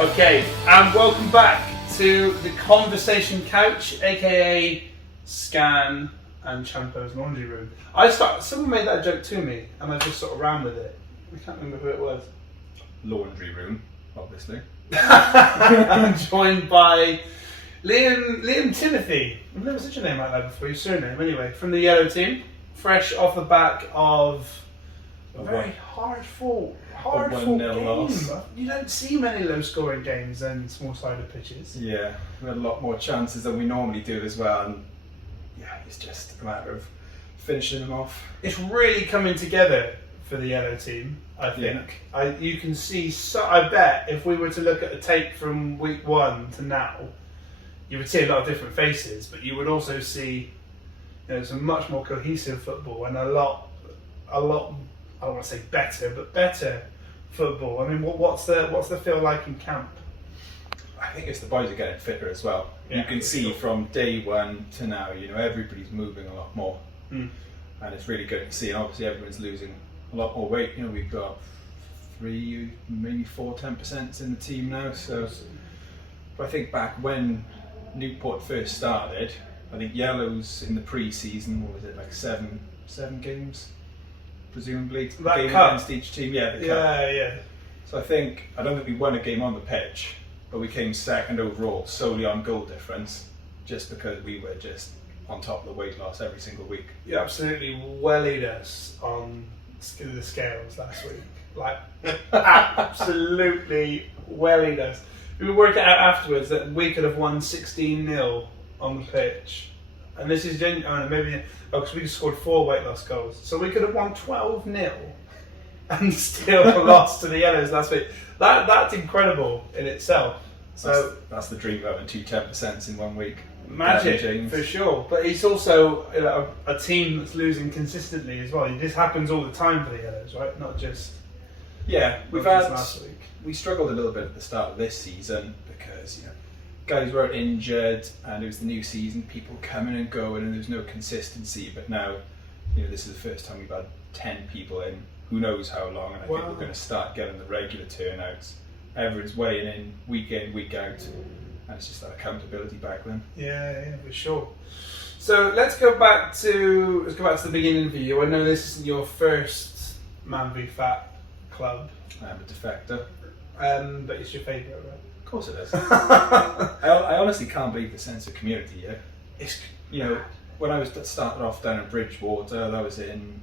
Okay, and welcome back to the Conversation Couch, aka Scan and Champo's laundry room. Someone made that joke to me, and I just sort of ran with it. I can't remember who it was. Laundry room, obviously. I'm joined by Liam Timothy. I've never such a name like that before. Your surname, anyway, from the Yellow team, fresh off the back of a very hard-fought game. Loss. You don't see many low-scoring games and small-sided pitches. Yeah, we had a lot more chances than we normally do as well, and yeah, it's just a matter of finishing them off. It's really coming together for the Yellow team, I think. Yeah. You can see, I bet if we were to look at the tape from week 1 to now, you would see a lot of different faces, but you would also see some much more cohesive football and a lot, I don't want to say better, but better football. I mean, what's the feel like in camp? I think it's the boys are getting fitter as well. Yeah, you can see from day one to now, everybody's moving a lot more. And it's really good to see, and obviously everyone's losing a lot more weight. We've got 3, maybe 4 10% in the team now. So, but I think back when Newport first started, I think Yellows in the pre-season, what was it, like seven games, presumably, that game cup against each team. Yeah, the cup. Yeah. So I don't think we won a game on the pitch, but we came second overall solely on goal difference, just because we were just on top of the weight loss every single week. You absolutely wellied us on the scales last week. Like, absolutely wellied us. We were working out afterwards that we could have won 16-0 on the pitch. And this is genuine, because we scored 4 weight loss goals. So we could have won 12-0 and still lost to the Yellows last week. That's incredible in itself. So that's the dream of having 2 10% in 1 week. Magic, for sure. But it's also a team that's losing consistently as well. This happens all the time for the Yellows, right? Not just last week. We struggled a little bit at the start of this season because guys were injured and it was the new season, people coming and going, and there was no consistency. But now, this is the first time we've had 10 people in who knows how long, and I think we're going to start getting the regular turnouts. Everyone's weighing in, week out, and it's just that accountability back then. Yeah, for sure. So let's go back to the beginning for you. I know this isn't your first MANvFAT club. I'm a defector. But it's your favourite, right? Of course it is. I honestly can't believe the sense of community here. It's, when I started off down in Bridgewater, that was in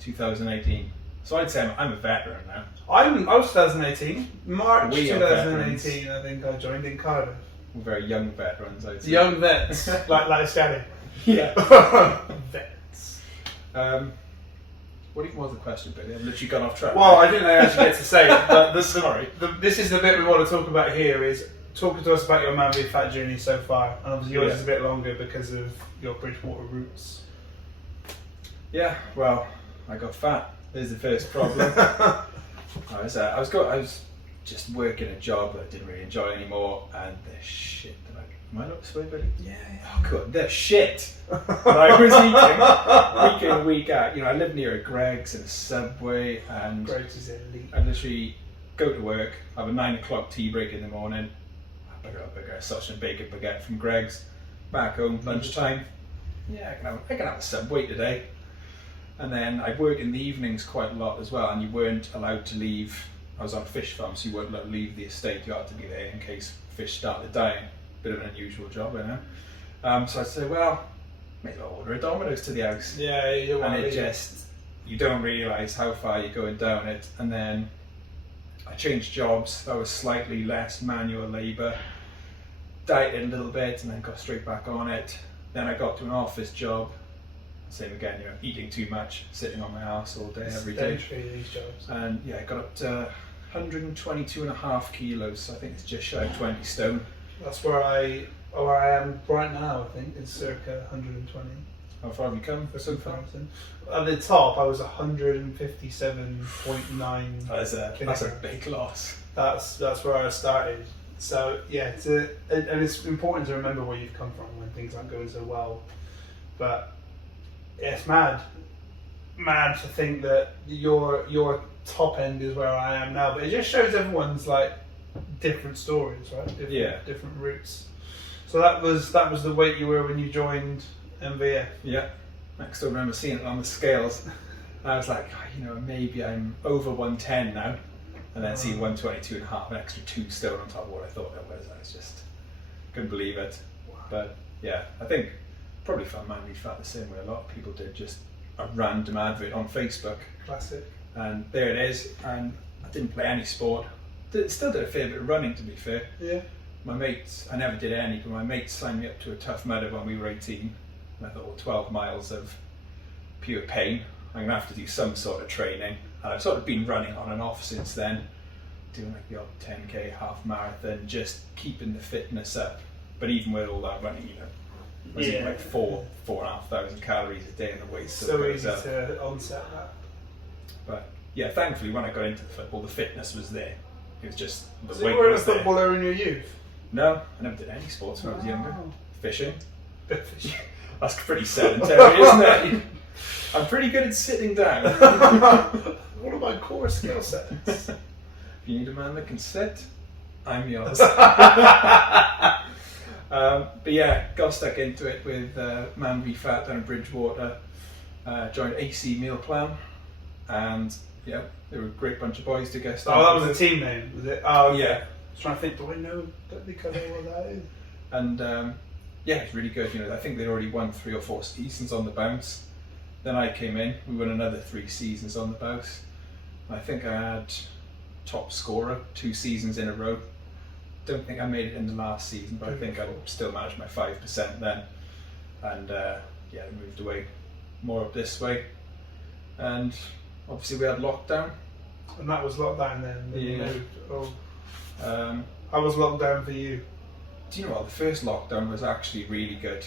2018. So I'd say I'm a veteran now. I was 2018, March 2018. I think I joined in Cardiff. We're very young veterans, I'd say. Young vets, like Scotty. Yeah. Vets. What even was the question, Billy? I've literally gone off track. Well, I didn't actually get to say it, but sorry. This is the bit we want to talk about here, is talking to us about your MANvFAT journey so far. And obviously yours is a bit longer because of your Bridgewater roots. Yeah, well, I got fat. There's the first problem. I was just working a job that I didn't really enjoy anymore, and the shit that am I not supposed to? Yeah. Oh god, the shit that I was eating week in, week out. I live near a Greggs and a Subway, and Greggs is elite. I literally go to work, have a 9 o'clock tea break in the morning, I pick up a sausage and bacon baguette from Greggs, back home, lunchtime. Yeah, I can have a Subway today. And then I work in the evenings quite a lot as well, and you weren't allowed to leave. I was on a fish farm, so you weren't allowed to leave the estate. You had to be there in case fish started dying. Bit of an unusual job, I know. So I'd say, well, maybe I'll order a Domino's to the house. Yeah, you don't realise how far you're going down it. And then I changed jobs. That was slightly less manual labour. Dieted a little bit, and then got straight back on it. Then I got to an office job. Same again, eating too much, sitting on my arse all day, every day. These jobs. And I got up to 122.5 kilos, so I think it's just shy of 20 stone. That's where I am right now, I think. It's circa 120. How far have you come for so far? At the top, I was 157.9. That's a big loss. That's where I started. So yeah, and it's important to remember where you've come from when things aren't going so well. But yeah, it's mad to think that your top end is where I am now. But it just shows everyone's like different stories, right? Different routes. So that was the weight you were when you joined MVF. Yeah. I still remember seeing it on the scales. I was like, maybe I'm over 110 now, and then see 122 and a half, an extra 2 stone on top of what I thought that was. I was just couldn't believe it. Wow. But yeah, I think probably found MANvFAT the same way a lot of people did, just a random advert on Facebook. Classic. And there it is. And I didn't play any sport. Still did a fair bit of running, to be fair. Yeah. My mates, I never did any, but my mates signed me up to a Tough Mudder when we were 18. And I thought, well, 12 miles of pure pain. I'm going to have to do some sort of training. And I've sort of been running on and off since then, doing like the odd 10k, half marathon, just keeping the fitness up. But even with all that running, I was eating like 4,500 calories a day, and the weight still So goes easy up. to onset that. But yeah, thankfully when I got into the football, the fitness was there. It was just the So weight you were a was there. footballer in your youth? No, I never did any sports when I was younger. Wow. Fishing. Fishing. That's pretty sedentary, isn't it? I'm pretty good at sitting down. What are my core skill sets? If you need a man that can sit, I'm yours. But yeah, got stuck into it with MANvFAT down in Bridgewater. Joined AC Meal Plan, and yeah, they were a great bunch of boys to get started. Oh, that was a team name, was it? Oh, okay. Yeah. I was trying to think, do I know? Don't think I know what that is. And yeah, it's really good. I think they'd already won 3 or 4 seasons on the bounce. Then I came in, we won another 3 seasons on the bounce. I think I had top scorer 2 seasons in a row. Don't think I made it in the last season, but I think I still managed my 5% then. And yeah, I moved away more up this way. And obviously we had lockdown. And that was lockdown then? Yeah. Oh. How was lockdown for you? Do you know what? The first lockdown was actually really good.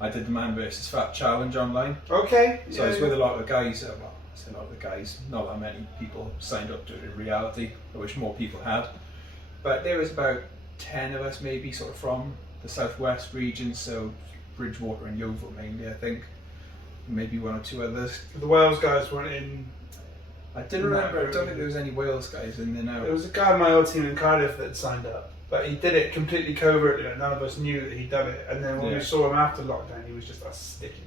I did the MANvFAT challenge online. Okay. So I was with a lot of guys, well, I say a lot of the guys, not that many people signed up to it in reality. I wish more people had. But there was about 10 of us maybe, sort of from the southwest region, so Bridgewater and Yeovil mainly, I think. Maybe 1 or 2 others. The Wales guys weren't in. I didn't remember, I don't think there was any Wales guys in there now. There was a guy on my old team in Cardiff that signed up, but he did it completely covertly, and none of us knew that he'd done it. And then when we saw him after lockdown, he was just us sticking.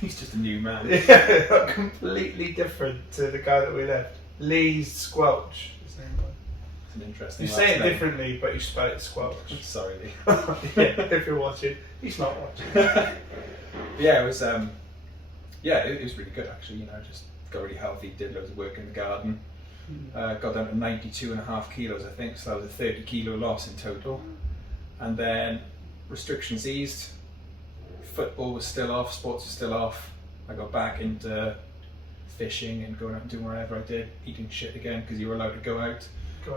He's just a new man. Yeah, completely different to the guy that we left. Lee's Squelch, his name was. It's an interesting You say it name. differently, but you spell it Squelch. Sorry, Lee. Yeah, if you're watching. He's not watching. Yeah, it was it was really good actually, just got really healthy, did loads of work in the garden. Got down to 92.5 kilos I think, so that was a 30 kilo loss in total. And then restrictions eased, football was still off, sports was still off. I got back into fishing and going out and doing whatever I did, eating shit again because you were allowed to go out.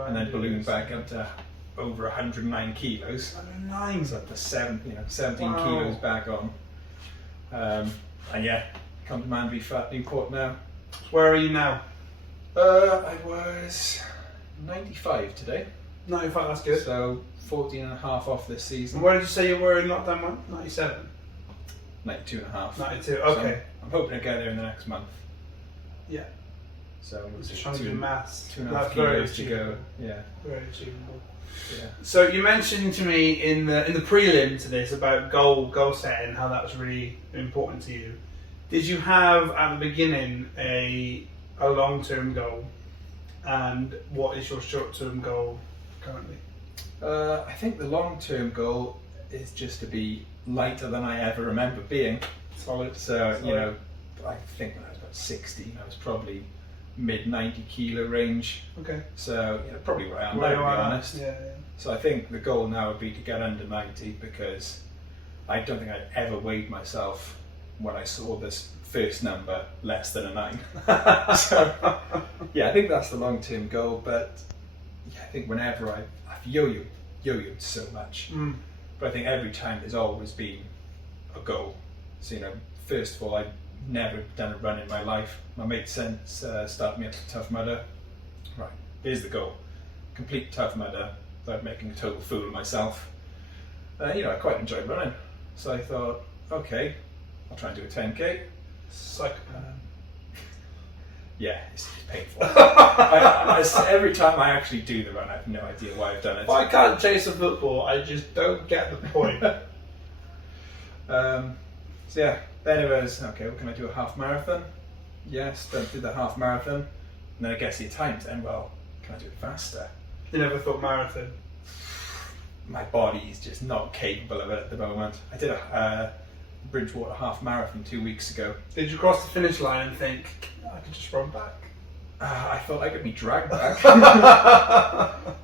And then ballooned back up to over 109 kilos. 109? So up to 17 Wow. kilos back on. And yeah, come to MANvFAT Newport now. Where are you now? I was 95 today. 95, that's good. So 14.5 off this season. And where did you say you were in lockdown one? 97? 92.5. 92, So okay. I'm hoping to get there in the next month. Yeah. So I'm just trying to do maths. 2.5 That's very kilos to go. achievable. Yeah. Very achievable. Yeah. So you mentioned to me in the prelim to this about goal setting, how that was really important to you. Did you have at the beginning a long-term goal, and what is your short-term goal currently? I think the long-term goal is just to be lighter than I ever remember being. Solid. So, Solid. I think when I was about 16, I was probably mid 90 kilo range. Okay. So, probably where I am Where now, to you be are. honest. Yeah. So I think the goal now would be to get under 90 because I don't think I'd ever weighed myself when I saw this first number less than a 9. So, yeah, I think that's the long-term goal, but yeah, I think whenever I've yo-yoed so much, but I think every time there's always been a goal. So, first of all, I'd never done a run in my life. My mate started me up to Tough Mudder. Right, here's the goal. Complete Tough Mudder without making a total fool of myself. I quite enjoyed running. So I thought, okay, I'll try and do a 10k. Psychopath. Yeah, it's painful. Every time I actually do the run, I have no idea why I've done it. If I can't chase a football, I just don't get the point. So yeah, then it was, okay, well, can I do a half marathon? Yes, then did the half marathon. And then I guess your times then, well, can I do it faster? You never thought marathon? My body's just not capable of it at the moment. I did a Bridgewater half marathon 2 weeks ago. Did you cross the finish line and think, I could just run back? I thought I could be dragged back.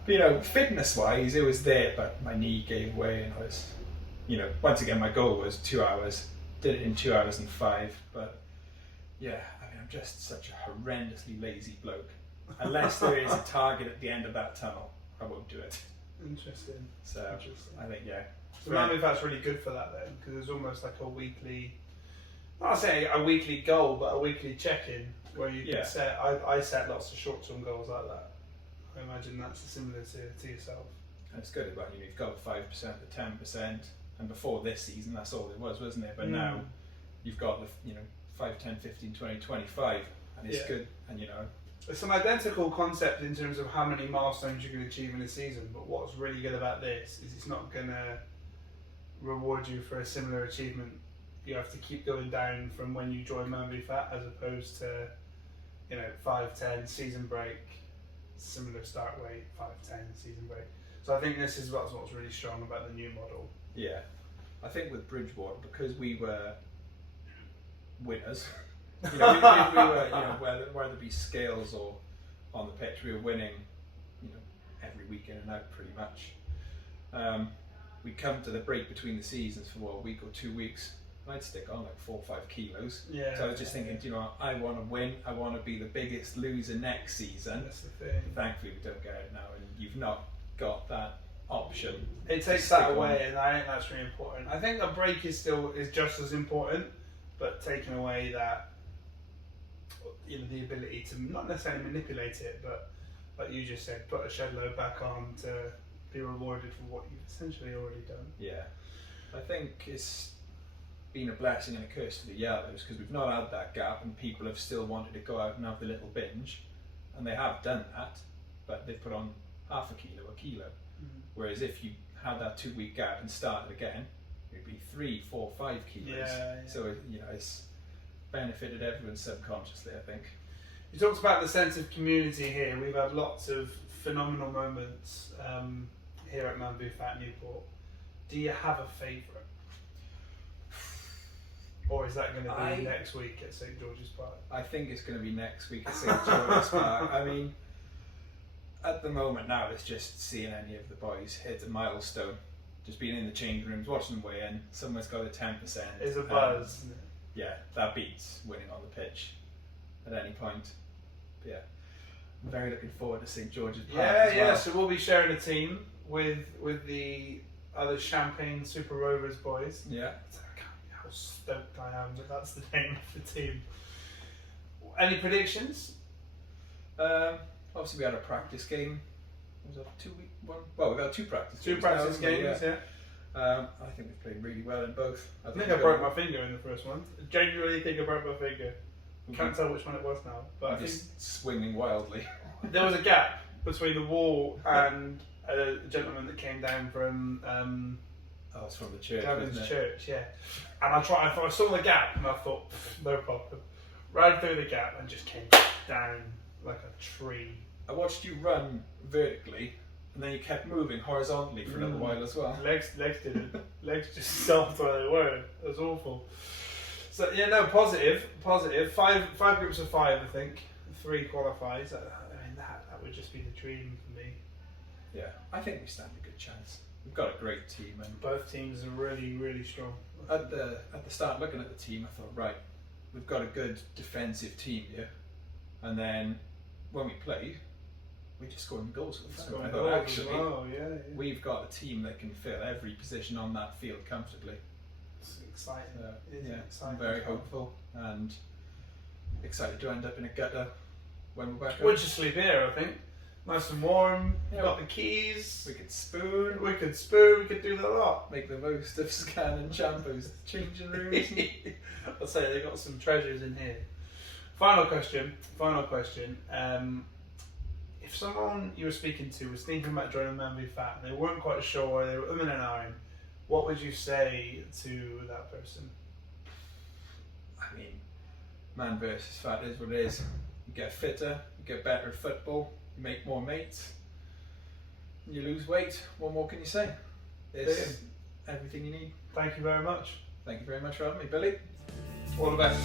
But, fitness-wise, it was there, but my knee gave way, and I was, once again, my goal was 2 hours. Did it in 2 hours and 5, but yeah, I'm just such a horrendously lazy bloke. Unless there is a target at the end of that tunnel, I won't do it. Interesting. So I think, yeah. So MANvFAT's really good for that then, because it's almost like a weekly, not saying a weekly goal, but a weekly check-in where you can set. I set lots of short-term goals like that. I imagine that's similar to yourself. And it's good about you've got 5%, the 10%, and before this season that's all it was, wasn't it? But now you've got the 5, 10, 15, 20, 25, and it's good. And it's an identical concept in terms of how many milestones you can achieve in a season, but what's really good about this is it's not going to reward you for a similar achievement. You have to keep going down from when you join MANvFAT as opposed to 5, 10 season break, similar start weight, 5, 10 season break. So I think this is what's really strong about the new model. Yeah, I think with Bridgewater, because we were winners, we were, whether it be scales or on the pitch, we were winning, every week in and out pretty much. We'd come to the break between the seasons for a week or 2 weeks, and I'd stick on like 4 or 5 kilos. Yeah. So I was just thinking, I want to win. I want to be the biggest loser next season. That's the thing. Thankfully, we don't get it now, and you've not got that option. It takes that away, and I think that's really important. I think a break is just as important, but taking away that the ability to not necessarily manipulate it, but like you just said, put a shed load back on to be rewarded for what you've essentially already done. Yeah, I think it's been a blessing and a curse for the Yellows because we've not had that gap, and people have still wanted to go out and have the little binge, and they have done that, but they've put on half a kilo. Whereas if you had that 2 week gap and started again, it'd be 3, 4, 5 kilos. Yeah. So it's benefited everyone subconsciously, I think. You talked about the sense of community here. We've had lots of phenomenal moments here at MANvFAT Newport. Do you have a favourite? Or is that going to be next week at St George's Park? I think it's going to be next week at St George's Park. I mean, at the moment now, it's just seeing any of the boys hit a milestone. Just being in the changing rooms, watching them weigh in. Someone's got a 10%. It's a buzz. Yeah, that beats winning on the pitch at any point. But yeah, I'm very looking forward to St George's Park. Yeah. So we'll be sharing a team with the other Champagne Super Rovers boys. Yeah. How stoked I am that that's the name of the team. Any predictions? Obviously, we had a practice game. Was that 2 week one? Well, we've had 2 practice games. 2 practice games, yeah. I think we've played really well in both. I think I broke my finger in the first one. I genuinely think I broke my finger. Can't tell which one it was now. But I think swinging wildly. There was a gap between the wall and a gentleman that came down from. It's from the church. Gavin's church, yeah. And I saw the gap and I thought, no problem. Ran through the gap and just came down like a tree. I watched you run vertically, and then you kept moving horizontally for a little while as well. Legs didn't. Legs just stopped where they were. It was awful. So yeah, no, positive. 5 groups of 5, I think. 3 qualifies. I mean, that would just be the dream for me. Yeah, I think we stand a good chance. We've got a great team, and both teams are really, really strong. At the start, looking at the team, I thought, right, we've got a good defensive team here, and then when we played, we just scored goals with them. I thought, actually, we've got a team that can fill every position on that field comfortably. It's exciting. Exciting. I'm very hopeful and excited to end up in a gutter when we're back. We'll just sleep here, I think. Nice and warm. We've got the keys. We could spoon. We could do the lot. Make the most of Scan and Shampoo's changing rooms. I'll say they got some treasures in here. Final question. If someone you were speaking to was thinking about joining MANvFAT and they weren't quite sure, they were and ahhing, what would you say to that person? I mean, man versus fat is what it is. You get fitter, you get better at football, you make more mates, you lose weight. What more can you say? It's everything you need. Thank you very much. Thank you very much for having me, Billy. All the best.